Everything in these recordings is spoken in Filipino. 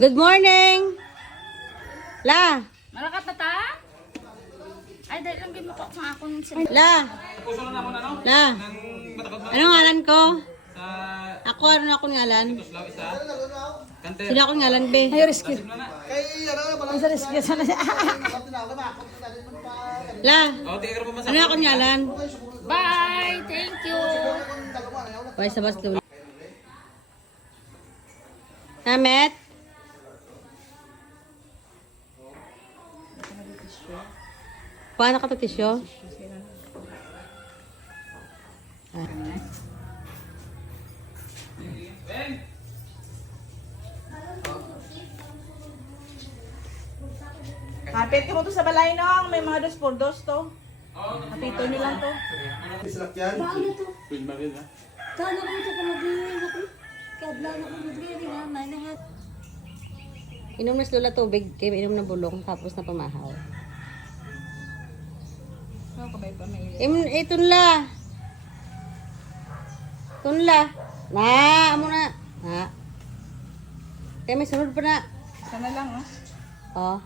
Good morning! La! Malakat na ta? Ay, dahil lang mo ko sa akong sila. La! La! Anong ngalan ko? Ako, ano akong ngalan? Sino akong ngalan, be? Ay, rescue. Ay, rescue. Sana siya. La! Ano akong ngalan? Bye! Thank you! Bye sa baslo. Namet? Paano ka ito tisyo? Hapit ka mo to sa balay nong, may mga 2 por 2 to. Hapito nyo lang to. Kano ko ito ka mag-iwi? Kadla na ko mag-iwi nga. May nahat. Inom na sila tubig, kaya inom na bulong, tapos na pamahaw. Tunla. Tunla. Na, amo na. Ha. Kaya may sunod pa na. Sana lang, oh. Oh.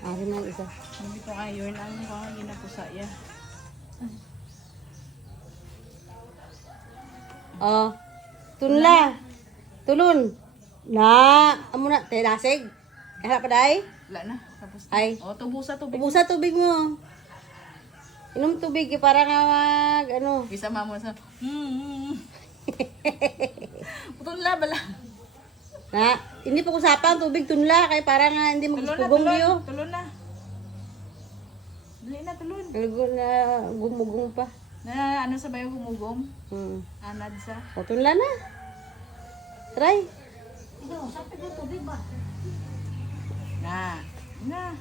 Ari na isa. Hindi ko iron ang ginapusa ya. Oh. Tunla. Tulun. Na, amo na. Telasig. Kaya pa day? Wala na. Tapos na. Ay. Oh, tubusa tubig. Ubusa tubig mo. Inom tubig, para nga mag, ano. Isama mo sa Tunla bala. Na, hindi pa usapan tubig tunla, kaya para nga hindi magpugong niyo. Tulon na. Dali na, tulon. Algo na gumugong pa. Na ano sa bayo humugom? Hmm. Anad sa. O, tunla na. Try. Na. Na.